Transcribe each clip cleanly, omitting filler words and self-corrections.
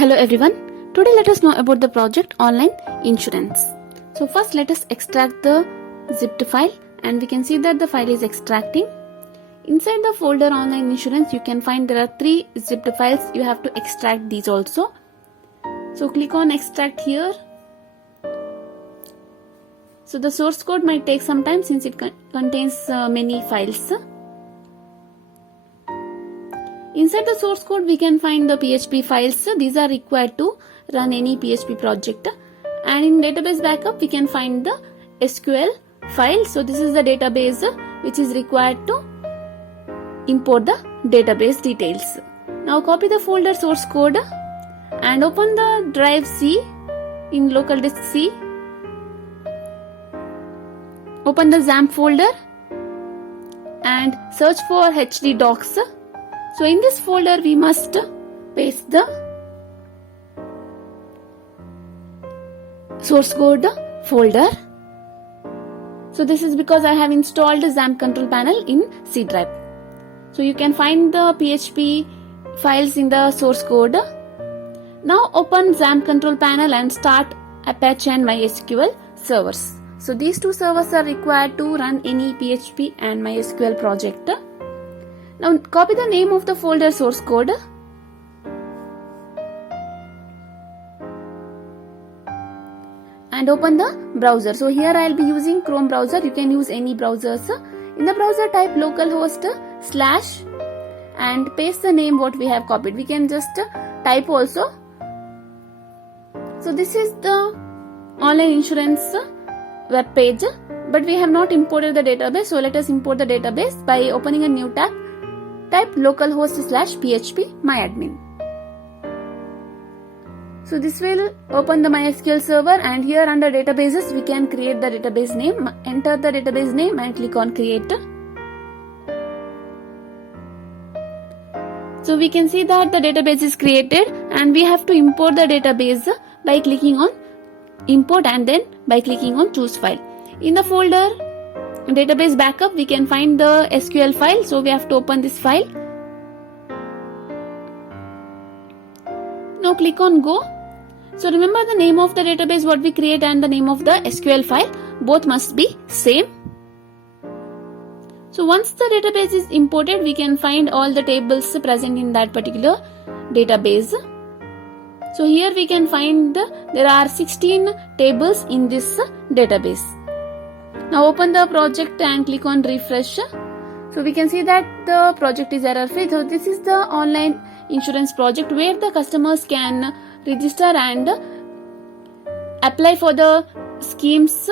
Hello everyone. Today let us know about the project online insurance. So first let us extract the zipped file, and we can see that the file is extracting. Inside the folder online insurance you can find there are 3 zipped files. You have to extract these also. So click on extract here. So the source code might take some time since it contains many files. Inside the source code we can find the PHP files. These are required to run any PHP project. And in database backup we can find the SQL file. So this is the database which is required to import the database details. Now copy the folder source code and open the drive C in local disk C. Open the XAMPP folder and search for HD docs. So in this folder we must paste the source code folder. So this is because I have installed XAMPP control panel in C drive. So you can find the PHP files in the source code. Now open XAMPP control panel and start Apache and MySQL servers. So these 2 servers are required to run any PHP and MySQL project. Now copy the name of the folder source code and open the browser. So here I will be using Chrome browser. You can use any browsers. In the browser type localhost / and paste the name what we have copied. We can just type also. So this is the online insurance web page, but we have not imported the database. So let us import the database by opening a new tab. Type localhost / php myadmin. So this will open the MySQL server, and here under databases we can create the database name. Enter the database name and click on create. So we can see that the database is created, and we have to import the database by clicking on import and then by clicking on choose file. In the folder database backup we can find the SQL file. So we have to open this file. Now click on go. So remember the name of the database what we create and the name of the SQL file, both must be same. So once the database is imported we can find all the tables present in that particular database. So here we can find there are 16 tables in this database. Now open the project and click on refresh. So we can see that the project is error free. So this is the online insurance project where the customers can register and apply for the schemes,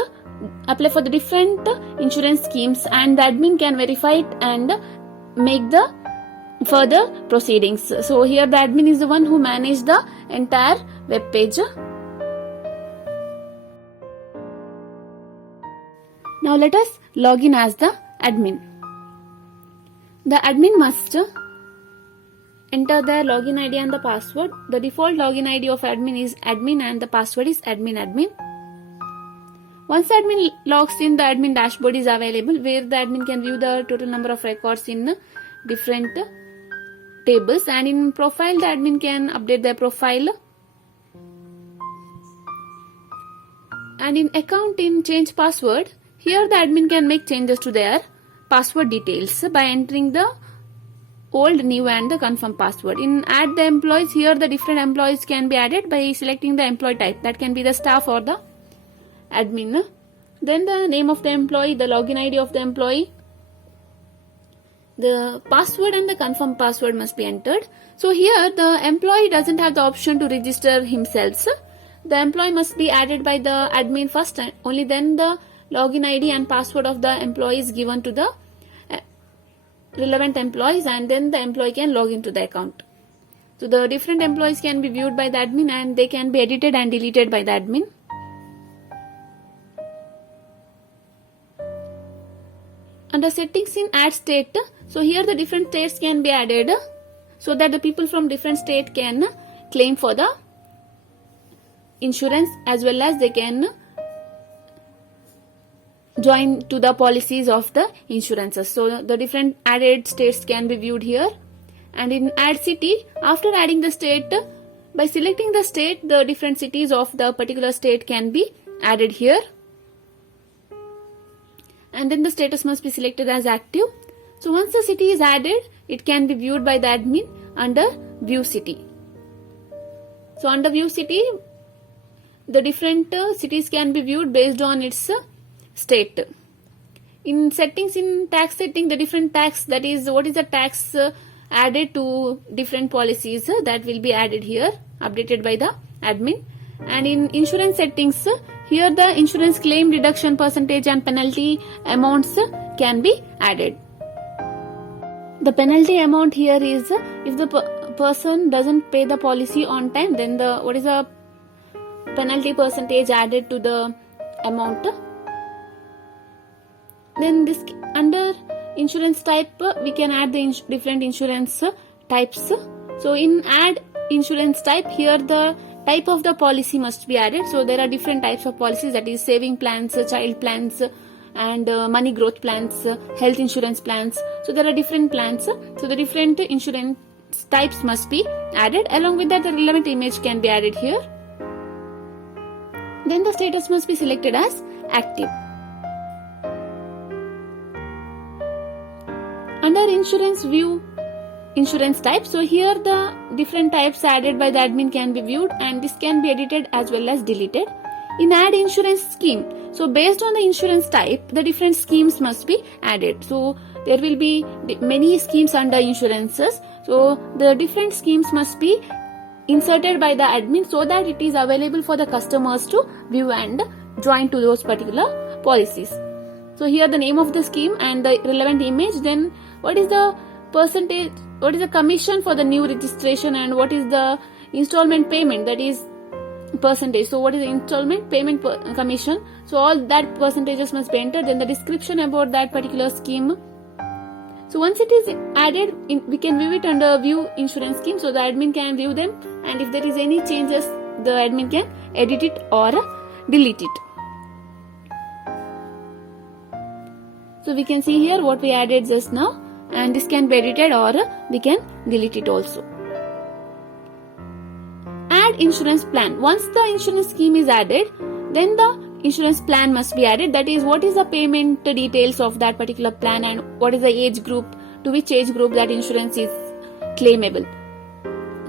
apply for the different insurance schemes, and the admin can verify it and make the further proceedings. So here the admin is the one who manages the entire web page. Now let us log in as the admin. The admin must enter their login ID and the password. The default login ID of admin is admin and the password is admin. Once the admin logs in, the admin dashboard is available where the admin can view the total number of records in different tables, and in profile the admin can update their profile. And in account, in change password, here the admin can make changes to their password details by entering the old, new and the confirm password. In add the employees, here the different employees can be added by selecting the employee type. That can be the staff or the admin. Then the name of the employee, the login ID of the employee, the password and the confirm password must be entered. So here the employee doesn't have the option to register himself. The employee must be added by the admin first, and only then the login ID and password of the employee is given to the relevant employees, and then the employee can log into the account. So the different employees can be viewed by the admin and they can be edited and deleted by the admin. Under settings in add state, so here the different states can be added so that the people from different state can claim for the insurance, as well as they can join to the policies of the insurances. So the different added states can be viewed here. And in add city, after adding the state, By selecting the state, the different cities of the particular state can be added here. And then the status must be selected as active. So once the city is added, it can be viewed by the admin under view city. So under view city, the different cities can be viewed based on its state. In settings, in tax setting, the different tax, that is what is the tax added to different policies that will be added here, updated by the admin. And in insurance settings, here the insurance claim deduction percentage and penalty amounts can be added. The penalty amount here is if the person doesn't pay the policy on time, then what is the penalty percentage added to the amount. Then this under insurance type, we can add the different insurance types. So in add insurance type, here the type of the policy must be added. So there are different types of policies, that is saving plans, child plans, and money growth plans, health insurance plans. So there are different plans. So the different insurance types must be added. Along with that, the relevant image can be added here. Then the status must be selected as active. Under insurance view insurance type, so here the different types added by the admin can be viewed, and this can be edited as well as deleted. In add insurance scheme, so based on the insurance type, the different schemes must be added. So there will be many schemes under insurances, so the different schemes must be inserted by the admin so that it is available for the customers to view and join to those particular policies. So here the name of the scheme and the relevant image, then what is the percentage, what is the commission for the new registration, and what is the installment payment, that is percentage. So what is the installment payment commission, so all that percentages must be entered. Then the description about that particular scheme. So once it is added, we can view it under view insurance scheme, so the admin can view them, and if there is any changes, the admin can edit it or delete it. So we can see here what we added just now, and this can be edited or we can delete it also. Add insurance plan. Once the insurance scheme is added, then the insurance plan must be added, that is what is the payment details of that particular plan, and what is the age group, to which age group that insurance is claimable.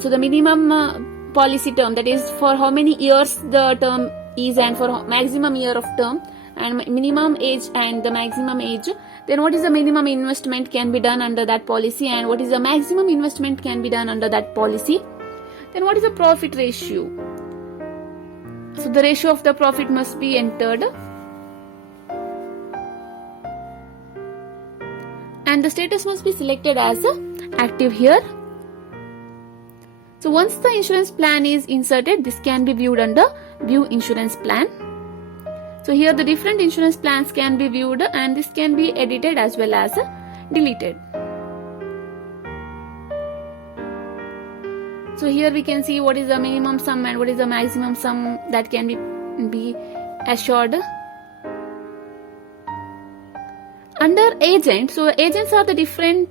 So the minimum policy term, that is for how many years the term is, and for maximum year of term, and minimum age and the maximum age. Then what is the minimum investment can be done under that policy, and what is the maximum investment can be done under that policy. Then what is the profit ratio? So the ratio of the profit must be entered, and the status must be selected as active here. So once the insurance plan is inserted, this can be viewed under view insurance plan. So here the different insurance plans can be viewed, and this can be edited as well as deleted. So here we can see what is the minimum sum and what is the maximum sum that can be assured. Under agent, so agents are the different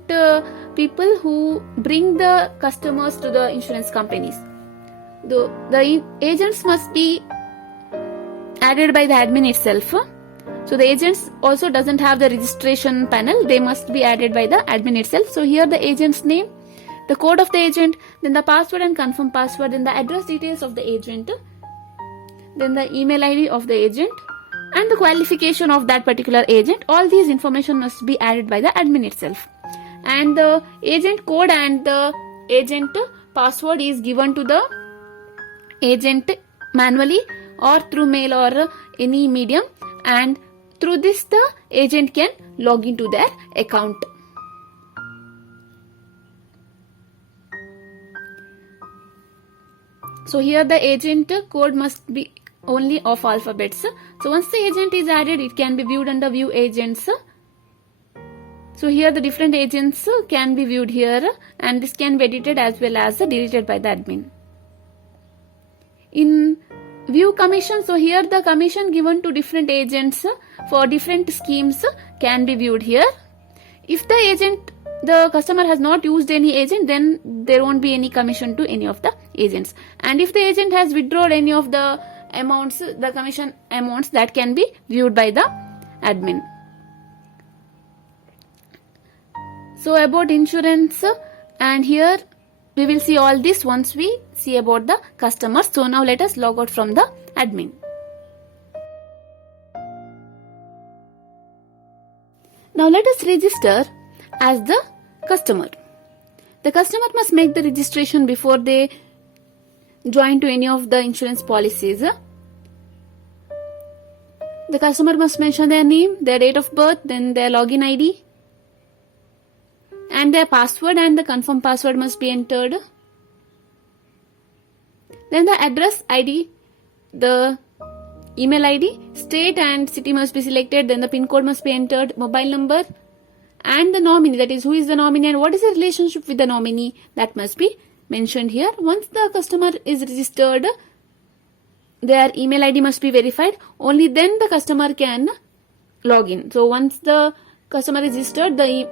people who bring the customers to the insurance companies. The agents must be added by the admin itself. So the agents also doesn't have the registration panel, they must be added by the admin itself. So here the agent's name, the code of the agent, then the password and confirm password, then the address details of the agent, then the email ID of the agent, and the qualification of that particular agent. All these information must be added by the admin itself. And the agent code and the agent password is given to the agent manually or through mail or any medium, and through this the agent can log into their account. So here the agent code must be only of alphabets. So once the agent is added, it can be viewed under view agents. So here the different agents can be viewed here, and this can be edited as well as deleted by the admin. In view commission, so here the commission given to different agents for different schemes can be viewed here. If the customer has not used any agent, then there won't be any commission to any of the agents. And if the agent has withdrawn any of the amounts, the commission amounts, that can be viewed by the admin. So about insurance, and here we will see all this once we see about the customers. So now let us log out from the admin. Now let us register as the customer. The customer must make the registration before they join to any of the insurance policies. The customer must mention their name, their date of birth, then their login ID, and their password, and the confirm password must be entered. Then the address ID, the email ID, state and city must be selected, then the PIN code must be entered, mobile number, and the nominee, that is who is the nominee and what is the relationship with the nominee, that must be mentioned here. Once the customer is registered, their email ID must be verified. Only then the customer can log in. So once the customer is registered, the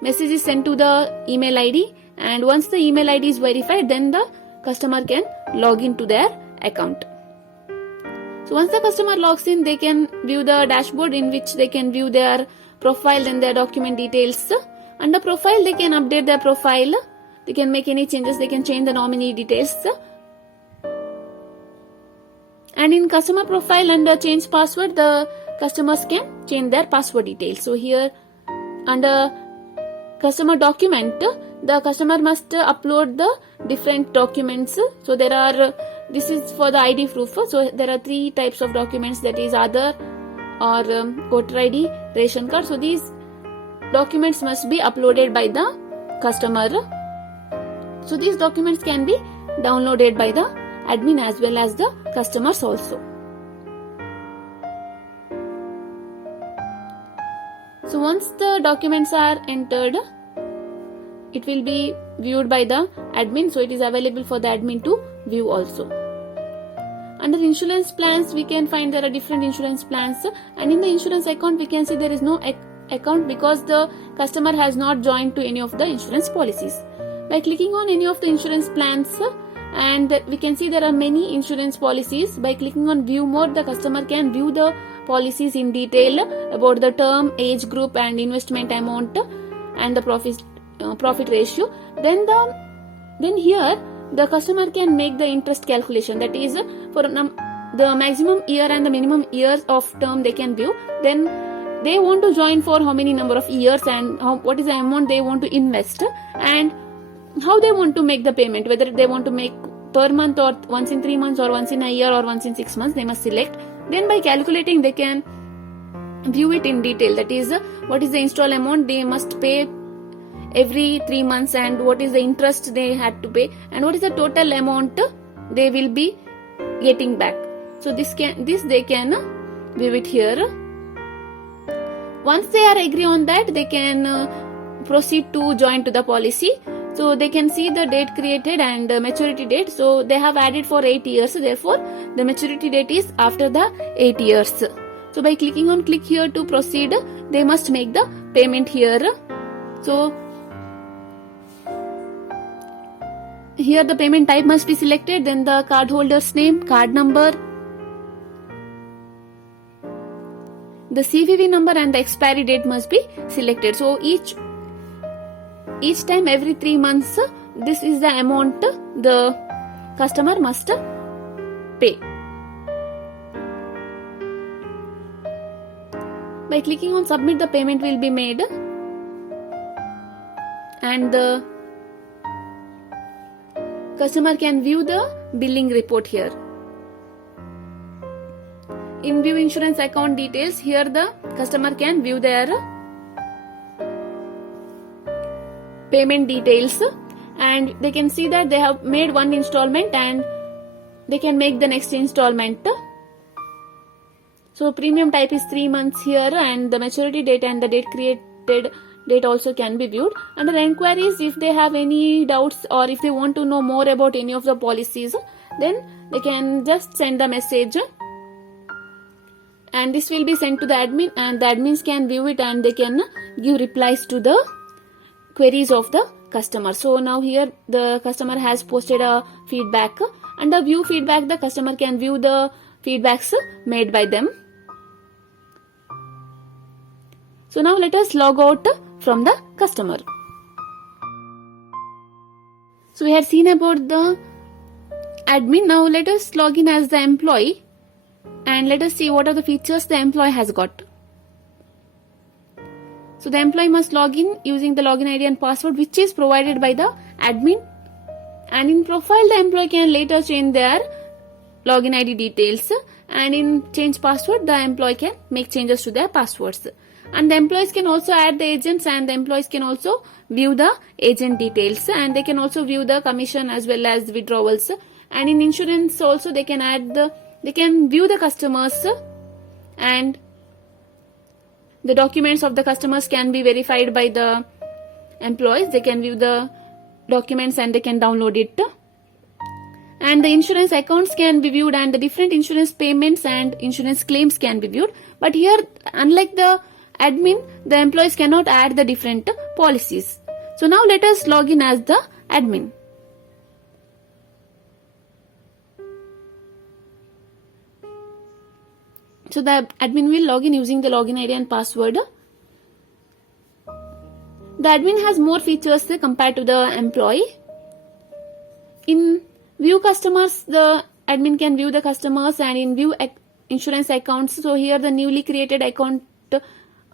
message is sent to the email ID, and once the email ID is verified, then the customer can log into their account. So once the customer logs in, they can view the dashboard in which they can view their profile and their document details. Under profile, they can update their profile. They can make any changes. They can change the nominee details. And in customer profile, under change password, the customers can change their password details. So here under customer document, the customer must upload the different documents. So there are, this is for the ID proof. So there are 3 types of documents, that is Aadhaar or voter ID, ration card. So these documents must be uploaded by the customer. So these documents can be downloaded by the admin as well as the customers also. So once the documents are entered, it will be viewed by the admin. So it is available for the admin to view also. Under insurance plans, we can find there are different insurance plans, and in the insurance account we can see there is no account because the customer has not joined to any of the insurance policies. By clicking on any of the insurance plans, and we can see there are many insurance policies. By clicking on view more, the customer can view the policies in detail about the term, age group, and investment amount, and the profit ratio. Then here the customer can make the interest calculation, that is for the maximum year and the minimum years of term they can view. Then they want to join for how many number of years, and what is the amount they want to invest, and how they want to make the payment, whether they want to make per month or once in 3 months or once in a year or once in 6 months, they must select. Then by calculating, they can view it in detail, that is what is the install amount they must pay every 3 months, and what is the interest they had to pay, and what is the total amount they will be getting back. So this they can view it here. Once they are agree on that, they can proceed to join to the policy. So they can see the date created and maturity date. So they have added for 8 years, therefore the maturity date is after the 8 years. So by clicking on click here to proceed, they must make the payment here. So here the payment type must be selected, then the cardholder's name, card number, the CVV number, and the expiry date must be selected. So each time every 3 months, this is the amount the customer must pay. By clicking on submit, the payment will be made, and the customer can view the billing report here. In view insurance account details, here the customer can view their payment details, and they can see that they have made one installment and they can make the next installment. So premium type is 3 months here, and the maturity date and the date created date also can be viewed. Under enquiries, if they have any doubts or if they want to know more about any of the policies, then they can just send the message, and this will be sent to the admin, and the admins can view it and they can give replies to the queries of the customer. So now here the customer has posted a feedback. Under view feedback, the customer can view the feedbacks made by them. So now let us log out from the customer. So we have seen about the admin. Now let us log in as the employee and let us see what are the features the employee has got. So the employee must log in using the login ID and password which is provided by the admin, and in profile the employee can later change their login ID details, and in change password the employee can make changes to their passwords, and the employees can also add the agents, and the employees can also view the agent details, and they can also view the commission as well as withdrawals, and in insurance also they can view the customers, and the documents of the customers can be verified by the employees. They can view the documents and they can download it. And the insurance accounts can be viewed, and the different insurance payments and insurance claims can be viewed. But here, unlike the admin, the employees cannot add the different policies. So now let us log in as the admin. So the admin will log in using the login ID and password. The admin has more features compared to the employee. In view customers, the admin can view the customers, and in view insurance accounts, so here the newly created account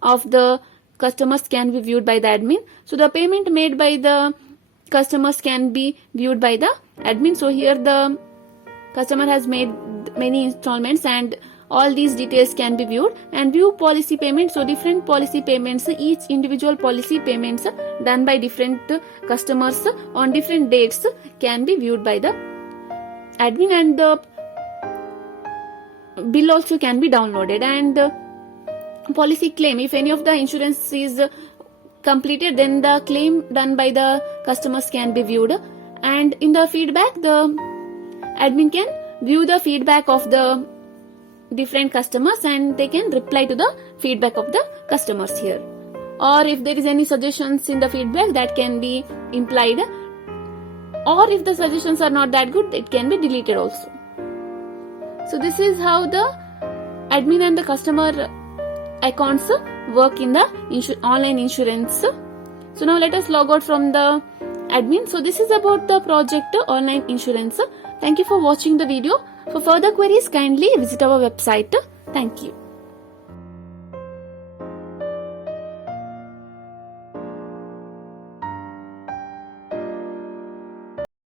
of the customers can be viewed by the admin. So the payment made by the customers can be viewed by the admin. So here the customer has made many installments and all these details can be viewed, and view policy payments. So different policy payments, each individual policy payments done by different customers on different dates can be viewed by the admin, and the bill also can be downloaded. And policy claim, if any of the insurance is completed, then the claim done by the customers can be viewed. And in the feedback, the admin can view the feedback of the different customers, and they can reply to the feedback of the customers here. Or if there is any suggestions in the feedback, that can be implied, or if the suggestions are not that good, it can be deleted also. So this is how the admin and the customer accounts work in the online insurance. So now let us log out from the admin. So this is about the project online insurance. Thank you for watching the video. For further queries, kindly visit our website. Thank you.